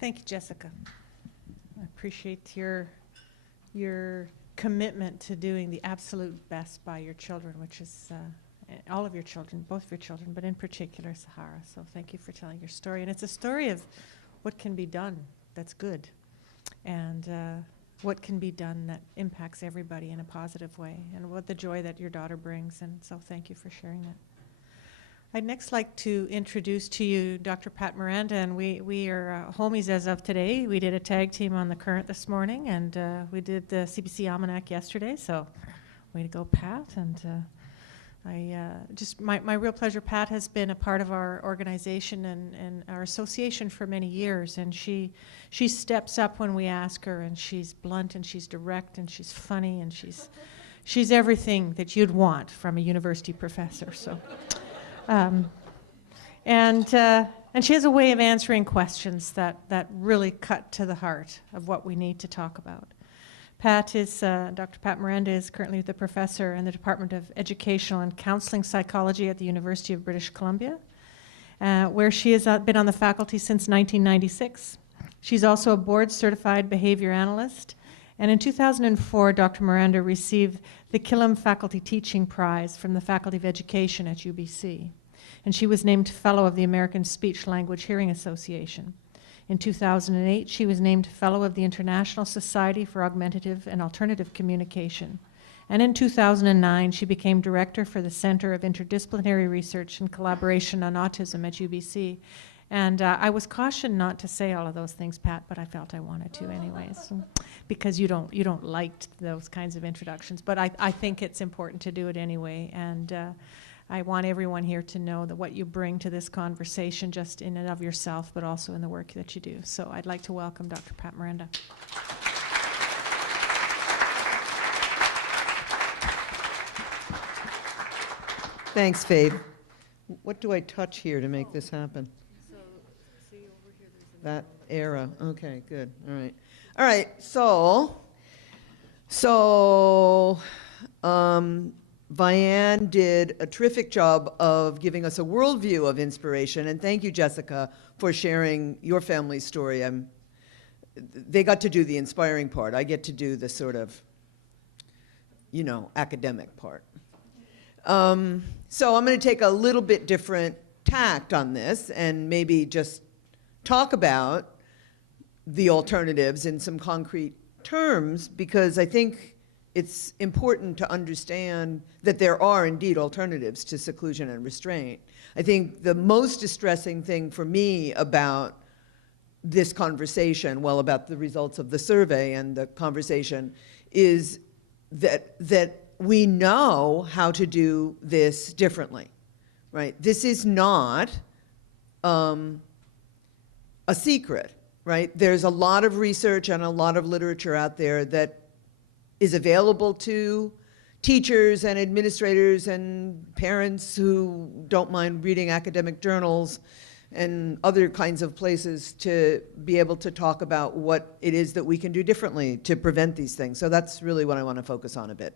Thank you, Jessica. I appreciate your commitment to doing the absolute best by your children, which is all of your children, both of your children, but in particular Sahara. So thank you for telling your story. And it's a story of what can be done that's good, and what can be done that impacts everybody in a positive way, and what the joy that your daughter brings. And so thank you for sharing that. I'd next like to introduce to you Dr. Pat Mirenda, and we are homies as of today. We did a tag team on the Current this morning, and we did the CBC Almanac yesterday, so way to go, Pat. And my real pleasure. Pat has been a part of our organization and our association for many years, and she steps up when we ask her, and she's blunt and she's direct and she's funny and she's everything that you'd want from a university professor. So. And she has a way of answering questions that really cut to the heart of what we need to talk about. Dr. Pat Mirenda is currently the professor in the Department of Educational and Counselling Psychology at the University of British Columbia, where she has been on the faculty since 1996. She's also a board-certified behavior analyst, and in 2004, Dr. Mirenda received the Killam Faculty Teaching Prize from the Faculty of Education at UBC. And she was named Fellow of the American Speech Language Hearing Association. In 2008, she was named Fellow of the International Society for Augmentative and Alternative Communication. And in 2009, she became Director for the Center of Interdisciplinary Research and Collaboration on Autism at UBC. And I was cautioned not to say all of those things, Pat, but I felt I wanted to anyways, because you don't like those kinds of introductions. But I think it's important to do it anyway. And I want everyone here to know that what you bring to this conversation, just in and of yourself, but also in the work that you do. So I'd like to welcome Dr. Pat Mirenda. Thanks, Fabe. What do I touch here to make this happen? So, see over here, there's that arrow. Okay, good. All right. All right. So Vianne did a terrific job of giving us a worldview of inspiration, and thank you, Jessica, for sharing your family's story. They got to do the inspiring part. I get to do the sort of, academic part. So I'm going to take a little bit different tact on this and maybe just talk about the alternatives in some concrete terms, because I think it's important to understand that there are indeed alternatives to seclusion and restraint. I think the most distressing thing for me about this conversation, well, about the results of the survey and the conversation, is that we know how to do this differently, right? This is not a secret, right? There's a lot of research and a lot of literature out there that is available to teachers and administrators and parents who don't mind reading academic journals and other kinds of places to be able to talk about what it is that we can do differently to prevent these things. So that's really what I want to focus on a bit.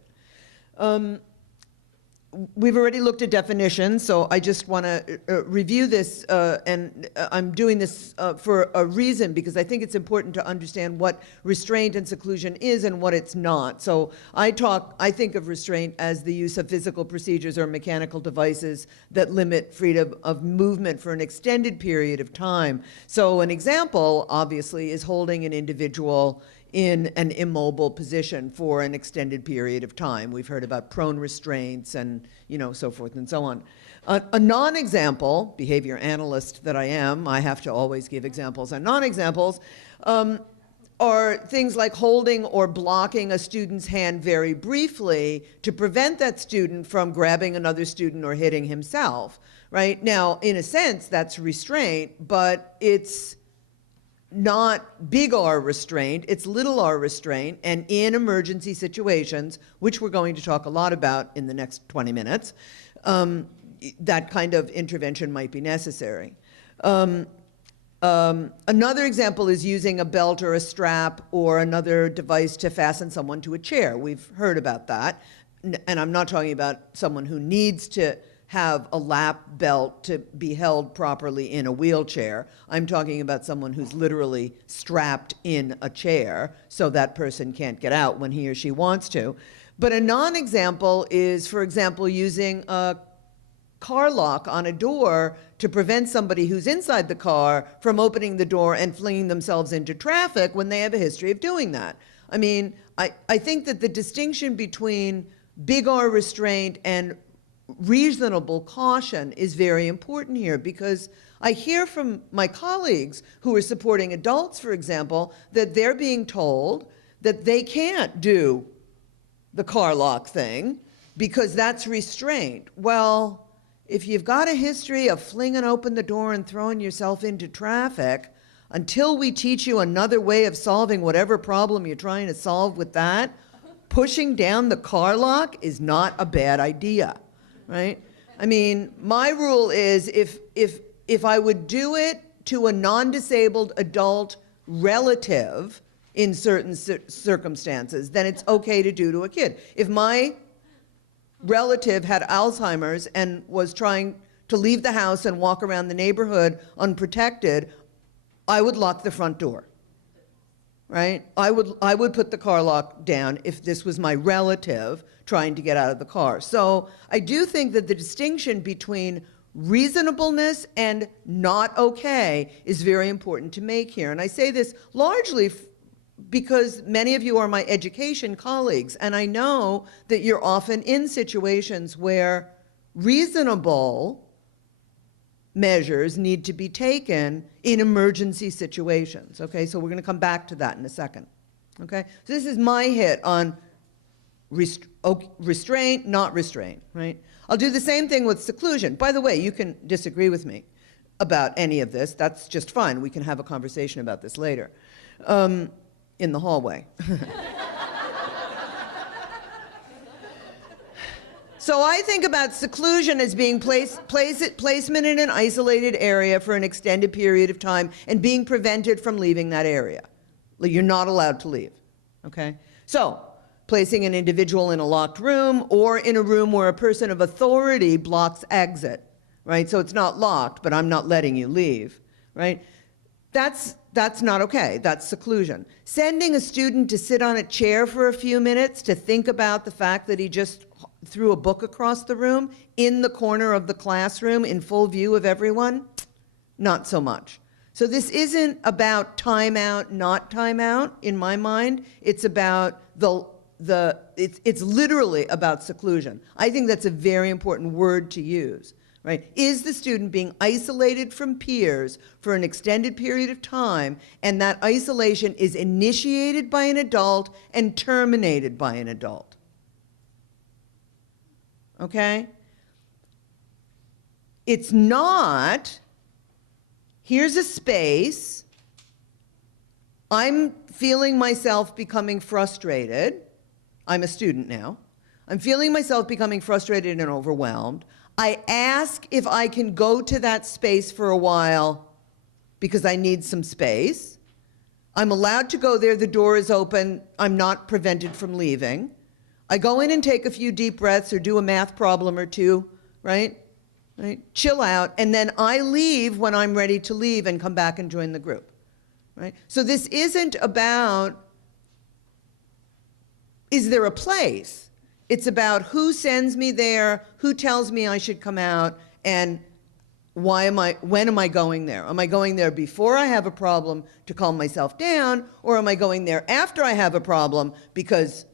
We've already looked at definitions, so I just want to review this, and I'm doing this for a reason, because I think it's important to understand what restraint and seclusion is and what it's not. So I think of restraint as the use of physical procedures or mechanical devices that limit freedom of movement for an extended period of time. So an example, obviously, is holding an individual in an immobile position for an extended period of time. We've heard about prone restraints and so forth and so on. A non-example, behavior analyst that I am, I have to always give examples and non-examples, are things like holding or blocking a student's hand very briefly to prevent that student from grabbing another student or hitting himself, right? Now, in a sense, that's restraint, but it's not big R restraint, it's little r restraint, and in emergency situations, which we're going to talk a lot about in the next 20 minutes, that kind of intervention might be necessary. Another example is using a belt or a strap or another device to fasten someone to a chair. We've heard about that, and I'm not talking about someone who needs to have a lap belt to be held properly in a wheelchair. I'm talking about someone who's literally strapped in a chair so that person can't get out when he or she wants to. But a non-example is, for example, using a car lock on a door to prevent somebody who's inside the car from opening the door and flinging themselves into traffic when they have a history of doing that. I mean, I think that the distinction between big R restraint and reasonable caution is very important here, because I hear from my colleagues who are supporting adults, for example, that they're being told that they can't do the car lock thing because that's restraint. Well, if you've got a history of flinging open the door and throwing yourself into traffic, until we teach you another way of solving whatever problem you're trying to solve with that, pushing down the car lock is not a bad idea, right? I mean, my rule is if I would do it to a non-disabled adult relative in certain circumstances, then it's okay to do to a kid. If my relative had Alzheimer's and was trying to leave the house and walk around the neighborhood unprotected, I would lock the front door, right? I would put the car lock down if this was my relative trying to get out of the car. So I do think that the distinction between reasonableness and not okay is very important to make here. And I say this largely because many of you are my education colleagues, and I know that you're often in situations where reasonable measures need to be taken in emergency situations, okay? So we're going to come back to that in a second, okay? So this is my hit on restraint, not restraint, right? I'll do the same thing with seclusion. By the way, you can disagree with me about any of this. That's just fine. We can have a conversation about this later in the hallway. So I think about seclusion as being placement in an isolated area for an extended period of time and being prevented from leaving that area. You're not allowed to leave, okay? So placing an individual in a locked room or in a room where a person of authority blocks exit, right? So it's not locked, but I'm not letting you leave, right? That's not okay. That's seclusion. Sending a student to sit on a chair for a few minutes to think about the fact that he just threw a book across the room in the corner of the classroom in full view of everyone, not so much. So this isn't about timeout, not timeout, in my mind. It's about it's literally about seclusion. I think that's a very important word to use, right? Is the student being isolated from peers for an extended period of time, and that isolation is initiated by an adult and terminated by an adult? Okay? It's not, here's a space, I'm feeling myself becoming frustrated. I'm a student now. I'm feeling myself becoming frustrated and overwhelmed. I ask if I can go to that space for a while because I need some space. I'm allowed to go there, the door is open, I'm not prevented from leaving. I go in and take a few deep breaths or do a math problem or two, right? Chill out, and then I leave when I'm ready to leave and come back and join the group, right? So this isn't about, is there a place? It's about who sends me there, who tells me I should come out, and when am I going there? Am I going there before I have a problem to calm myself down, or am I going there after I have a problem because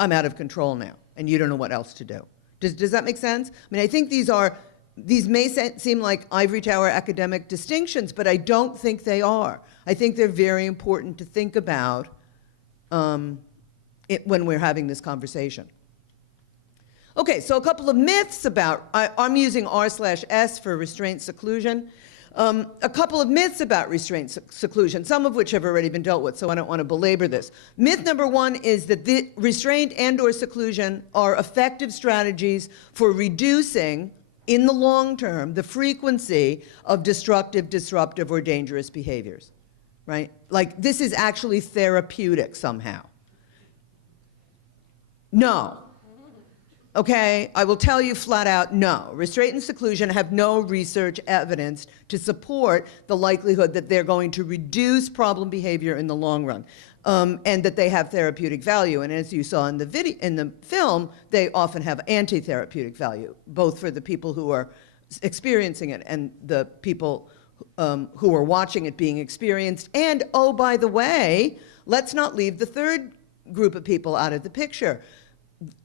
I'm out of control now and you don't know what else to do? Does that make sense? I mean, I think these may seem like ivory tower academic distinctions, but I don't think they are. I think they're very important to think about when we're having this conversation. Okay, so a couple of myths about, I'm using R/S for restraint seclusion. A couple of myths about restraint seclusion, some of which have already been dealt with, so I don't want to belabor this. Myth number one is that the restraint and/or seclusion are effective strategies for reducing, in the long term, the frequency of destructive, disruptive, or dangerous behaviors, right? Like, this is actually therapeutic somehow. No. Okay, I will tell you flat out, no. Restraint and seclusion have no research evidence to support the likelihood that they're going to reduce problem behavior in the long run, and that they have therapeutic value. And as you saw in the film, they often have anti-therapeutic value, both for the people who are experiencing it and the people who are watching it being experienced. And, oh, by the way, let's not leave the third group of people out of the picture.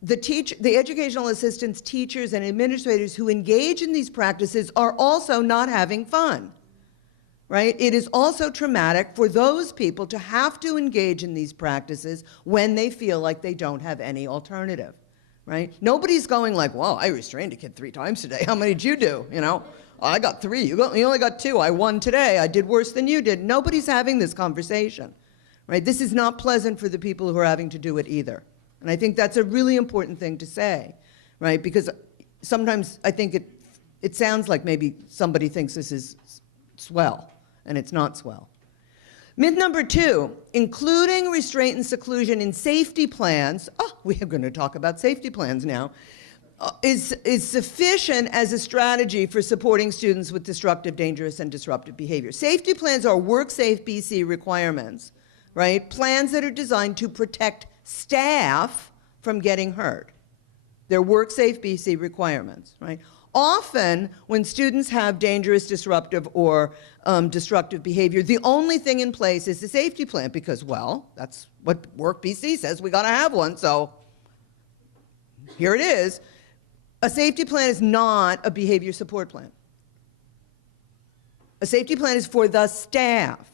The educational assistants, teachers, and administrators who engage in these practices are also not having fun, right? It is also traumatic for those people to have to engage in these practices when they feel like they don't have any alternative, right? Nobody's going like, well, I restrained a kid 3 times today. How many did you do? You know, I got 3. You only got 2. I won today. I did worse than you did. Nobody's having this conversation, right? This is not pleasant for the people who are having to do it either. And I think that's a really important thing to say, right? Because sometimes I think it sounds like maybe somebody thinks this is swell, and it's not swell. Myth number 2, including restraint and seclusion in safety plans, we are going to talk about safety plans now, is sufficient as a strategy for supporting students with destructive, dangerous, and disruptive behavior. Safety plans are WorkSafe BC requirements, right? Plans that are designed to protect staff from getting hurt. They're WorkSafe BC requirements, right? Often, when students have dangerous, disruptive, or destructive behavior, the only thing in place is the safety plan because, well, that's what Work BC says, we gotta have one, so here it is. A safety plan is not a behavior support plan. A safety plan is for the staff.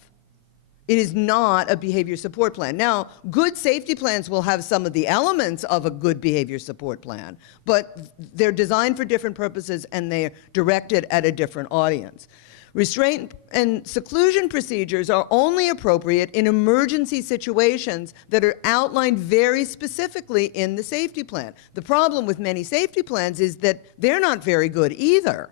It is not a behavior support plan. Now, good safety plans will have some of the elements of a good behavior support plan, but they're designed for different purposes and they're directed at a different audience. Restraint and seclusion procedures are only appropriate in emergency situations that are outlined very specifically in the safety plan. The problem with many safety plans is that they're not very good either.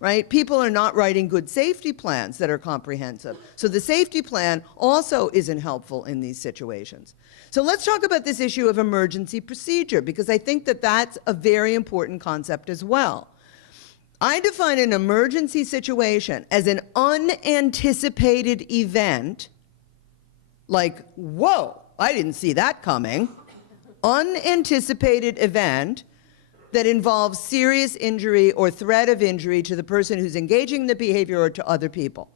Right? People are not writing good safety plans that are comprehensive. So the safety plan also isn't helpful in these situations. So let's talk about this issue of emergency procedure, because I think that that's a very important concept as well. I define an emergency situation as an unanticipated event, like, whoa, I didn't see that coming. Unanticipated event that involves serious injury or threat of injury to the person who's engaging in the behavior or to other people.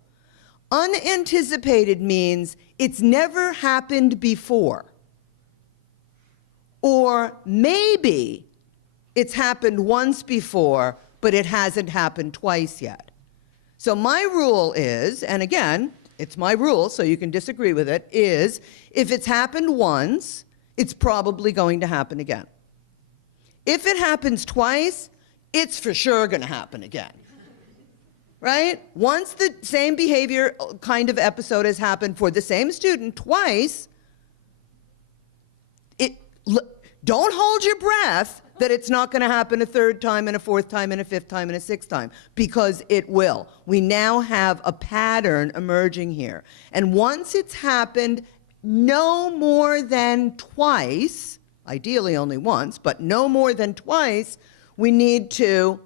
Unanticipated means it's never happened before. Or maybe it's happened once before, but it hasn't happened twice yet. So my rule is, and again, it's my rule, so you can disagree with it, is if it's happened once, it's probably going to happen again. If it happens twice, it's for sure going to happen again, right? Once the same behavior kind of episode has happened for the same student twice, don't hold your breath that it's not going to happen a 3rd time and a 4th time and a 5th time and a 6th time, because it will. We now have a pattern emerging here. And once it's happened no more than twice, ideally only once, but no more than twice, we need to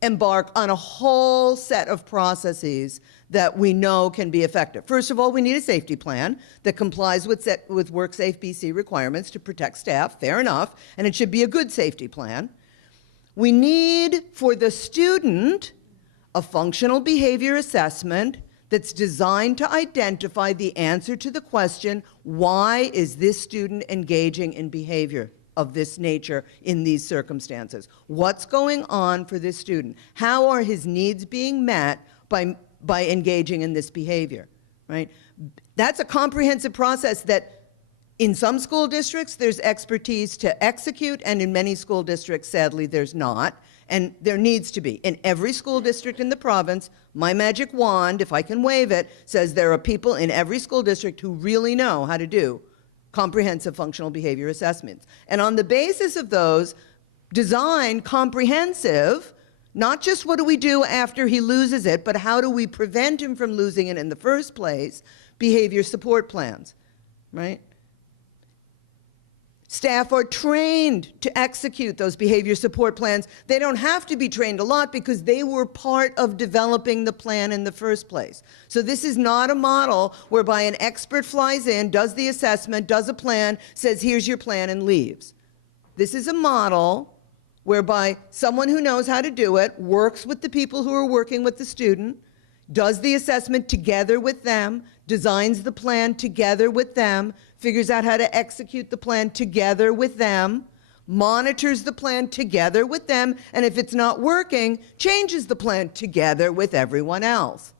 embark on a whole set of processes that we know can be effective. First of all, we need a safety plan that complies with WorkSafe BC requirements to protect staff, fair enough, and it should be a good safety plan. We need, for the student, a functional behavior assessment that's designed to identify the answer to the question, why is this student engaging in behavior of this nature in these circumstances? What's going on for this student? How are his needs being met by engaging in this behavior, right? That's a comprehensive process that in some school districts there's expertise to execute, and in many school districts, sadly, there's not. And there needs to be. In every school district in the province, my magic wand, if I can wave it, says there are people in every school district who really know how to do comprehensive functional behavior assessments. And on the basis of those, design comprehensive, not just what do we do after he loses it, but how do we prevent him from losing it in the first place, behavior support plans, right? Staff are trained to execute those behavior support plans. They don't have to be trained a lot because they were part of developing the plan in the first place. So this is not a model whereby an expert flies in, does the assessment, does a plan, says, here's your plan, and leaves. This is a model whereby someone who knows how to do it works with the people who are working with the student, does the assessment together with them, designs the plan together with them, figures out how to execute the plan together with them, monitors the plan together with them, and if it's not working, changes the plan together with everyone else.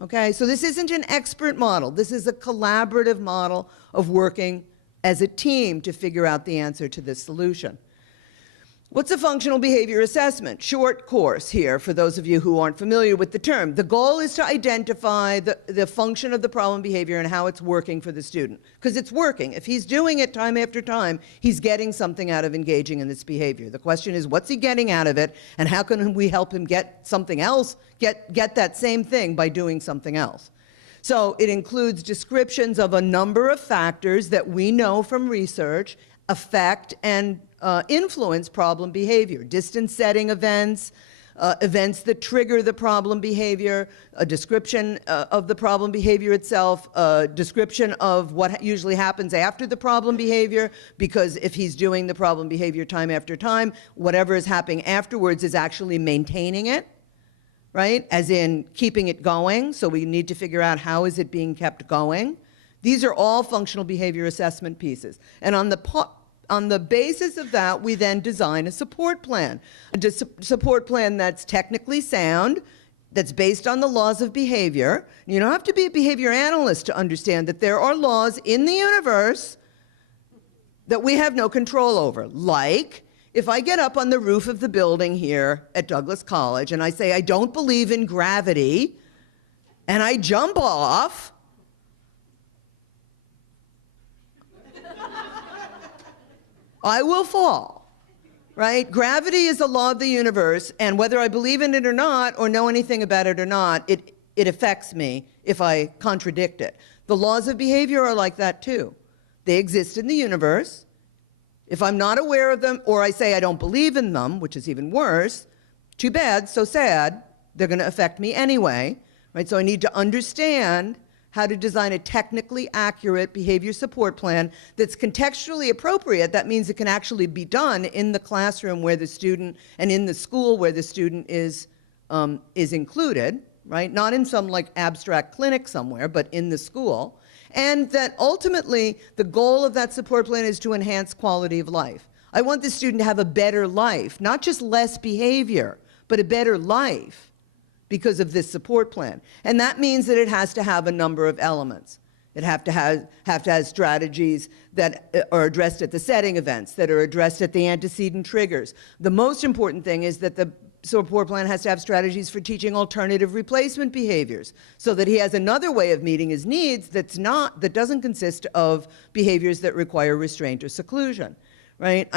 Okay, so this isn't an expert model. This is a collaborative model of working as a team to figure out the answer to this solution. What's a functional behavior assessment? Short course here for those of you who aren't familiar with the term. The goal is to identify the function of the problem behavior and how it's working for the student. Because it's working. If he's doing it time after time, he's getting something out of engaging in this behavior. The question is, what's he getting out of it, and how can we help him get something else, get that same thing by doing something else? So it includes descriptions of a number of factors that we know from research affect and influence problem behavior. Distance setting events, events that trigger the problem behavior, a description of the problem behavior itself, a description of what usually happens after the problem behavior, because if he's doing the problem behavior time after time, whatever is happening afterwards is actually maintaining it, right? As in keeping it going, so we need to figure out how is it being kept going. These are all functional behavior assessment pieces. And on the basis of that, we then design a support plan. A support plan that's technically sound, that's based on the laws of behavior. You don't have to be a behavior analyst to understand that there are laws in the universe that we have no control over. Like, if I get up on the roof of the building here at Douglas College and I say, I don't believe in gravity, and I jump off, I will fall, right? Gravity is a law of the universe, and whether I believe in it or not, or know anything about it or not, it affects me if I contradict it. The laws of behavior are like that too. They exist in the universe. If I'm not aware of them, or I say I don't believe in them, which is even worse, too bad, so sad, they're going to affect me anyway, right? So I need to understand how to design a technically accurate behavior support plan that's contextually appropriate. That means it can actually be done in the classroom where the student, and in the school where the student is included, right? Not in some like abstract clinic somewhere, but in the school. And that ultimately, the goal of that support plan is to enhance quality of life. I want the student to have a better life, not just less behavior, but a better life because of this support plan. And that means that it has to have a number of elements. It have to have strategies that are addressed at the setting events, that are addressed at the antecedent triggers. The most important thing is that the support plan has to have strategies for teaching alternative replacement behaviors, so that he has another way of meeting his needs that doesn't consist of behaviors that require restraint or seclusion, right?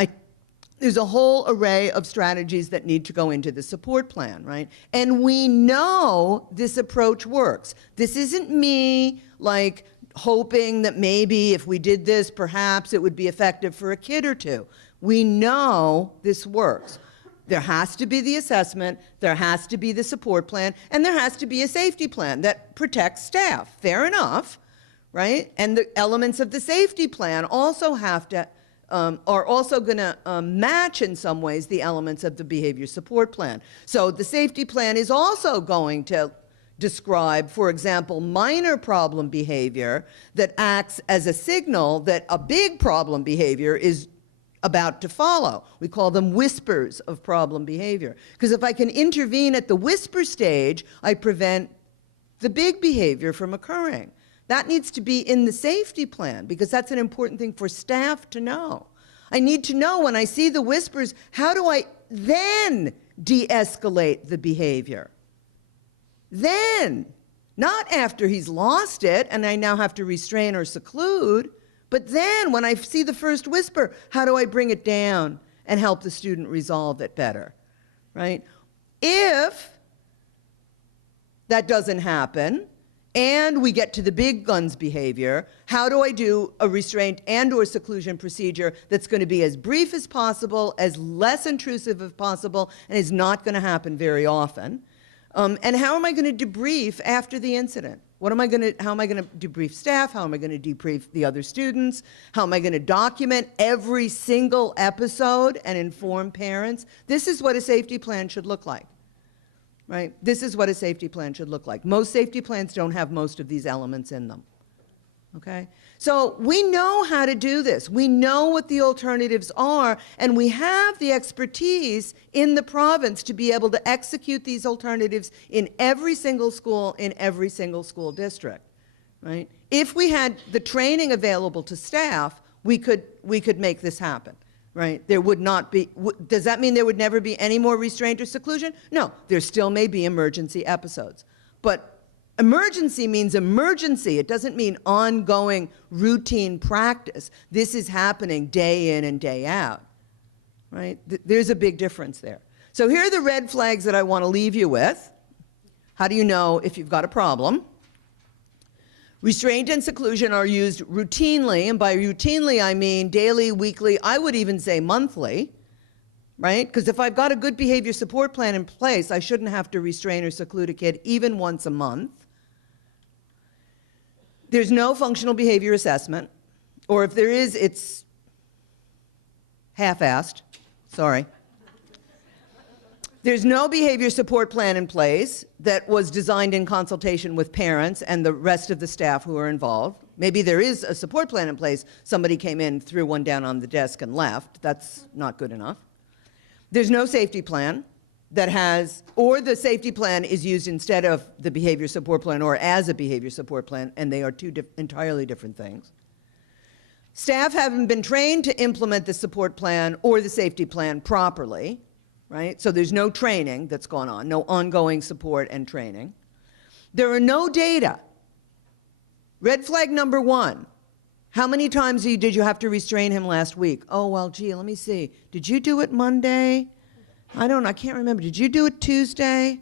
There's a whole array of strategies that need to go into the support plan, right? And we know this approach works. This isn't me like hoping that maybe if we did this, perhaps it would be effective for a kid or two. We know this works. There has to be the assessment, there has to be the support plan, and there has to be a safety plan that protects staff. Fair enough, right? And the elements of the safety plan also have to are also going to match in some ways the elements of the behavior support plan. So the safety plan is also going to describe, for example, minor problem behavior that acts as a signal that a big problem behavior is about to follow. We call them whispers of problem behavior. Because if I can intervene at the whisper stage, I prevent the big behavior from occurring. That needs to be in the safety plan, because that's an important thing for staff to know. I need to know when I see the whispers, how do I then de-escalate the behavior? Then, not after he's lost it and I now have to restrain or seclude, but then when I see the first whisper, how do I bring it down and help the student resolve it better, right? If that doesn't happen, and we get to the big guns behavior, how do I do a restraint and or seclusion procedure that's going to be as brief as possible, as less intrusive as possible, and is not going to happen very often? And how am I going to debrief after the incident? How am I going to debrief staff? How am I going to debrief the other students? How am I going to document every single episode and inform parents? This is what a safety plan should look like, right? This is what a safety plan should look like. Most safety plans don't have most of these elements in them, okay? So we know how to do this. We know what the alternatives are, and we have the expertise in the province to be able to execute these alternatives in every single school, in every single school district, right? If we had the training available to staff, we could make this happen, right? There would not be, does that mean there would never be any more restraint or seclusion? No, there still may be emergency episodes. But emergency means emergency. It doesn't mean ongoing routine practice. This is happening day in and day out, right? There's a big difference there. So here are the red flags that I want to leave you with. How do you know if you've got a problem? Restraint and seclusion are used routinely, and by routinely I mean daily, weekly, I would even say monthly, right? Because if I've got a good behavior support plan in place, I shouldn't have to restrain or seclude a kid even once a month. There's no functional behavior assessment, or if there is, it's half-assed, sorry. There's no behavior support plan in place that was designed in consultation with parents and the rest of the staff who are involved. Maybe there is a support plan in place, somebody came in, threw one down on the desk and left. That's not good enough. There's no safety plan that has, or the safety plan is used instead of the behavior support plan or as a behavior support plan, and they are two entirely different things. Staff haven't been trained to implement the support plan or the safety plan properly, right? So there's no training that's gone on, no ongoing support and training. There are no data. Red flag number one. How many times did you have to restrain him last week? Oh, well, gee, let me see. Did you do it Monday? I can't remember. Did you do it Tuesday?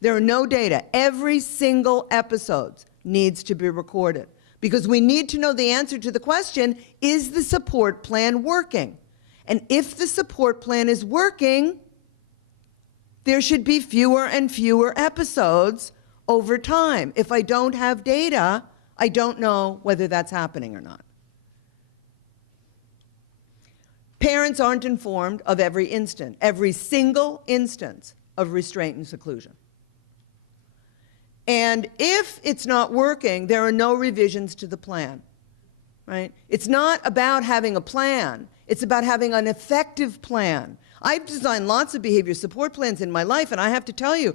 There are no data. Every single episode needs to be recorded because we need to know the answer to the question, is the support plan working? And if the support plan is working, there should be fewer and fewer episodes over time. If I don't have data, I don't know whether that's happening or not. Parents aren't informed of every single instance of restraint and seclusion. And if it's not working, there are no revisions to the plan, right? It's not about having a plan. It's about having an effective plan. I've designed lots of behavior support plans in my life, and I have to tell you,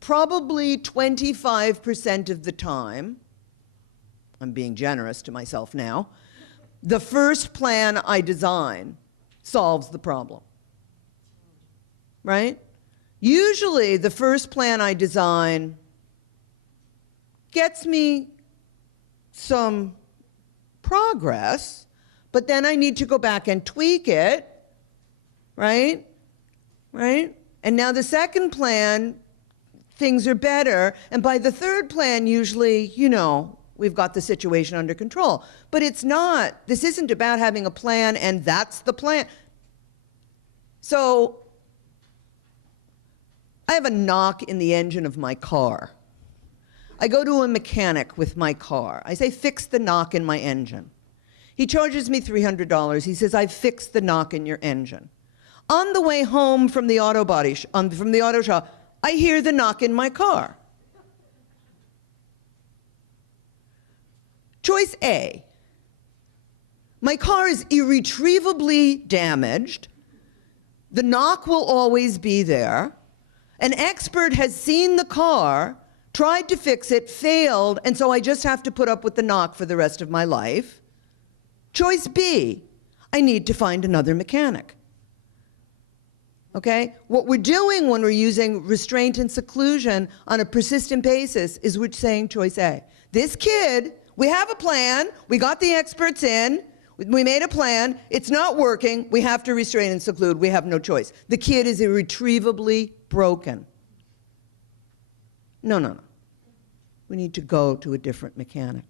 probably 25% of the time, I'm being generous to myself now, the first plan I design solves the problem, right? Usually the first plan I design gets me some progress, but then I need to go back and tweak it, right? Right? And now the second plan, things are better, and by the third plan, usually, we've got the situation under control. But it's not. This isn't about having a plan and that's the plan. So I have a knock in the engine of my car. I go to a mechanic with my car. I say, fix the knock in my engine. He charges me $300. He says, I've fixed the knock in your engine. On the way home from the auto shop, I hear the knock in my car. Choice A, my car is irretrievably damaged. The knock will always be there. An expert has seen the car, tried to fix it, failed, and so I just have to put up with the knock for the rest of my life. Choice B, I need to find another mechanic. Okay? What we're doing when we're using restraint and seclusion on a persistent basis is we're saying choice A. This kid, we have a plan, we got the experts in, we made a plan, it's not working, we have to restrain and seclude, we have no choice. The kid is irretrievably broken. No. we need to go to a different mechanic,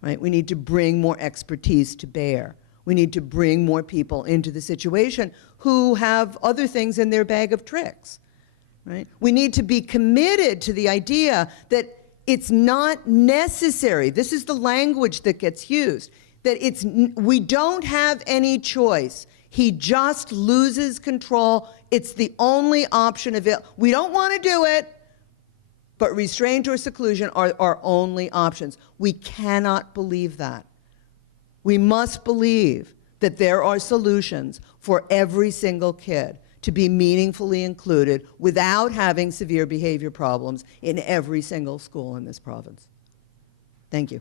right? We need to bring more expertise to bear. We need to bring more people into the situation who have other things in their bag of tricks, right? We need to be committed to the idea that it's not necessary. This is the language that gets used, that we don't have any choice. He just loses control. It's the only option available. We don't want to do it, but restraint or seclusion are our only options. We cannot believe that. We must believe that there are solutions for every single kid to be meaningfully included without having severe behavior problems in every single school in this province. Thank you.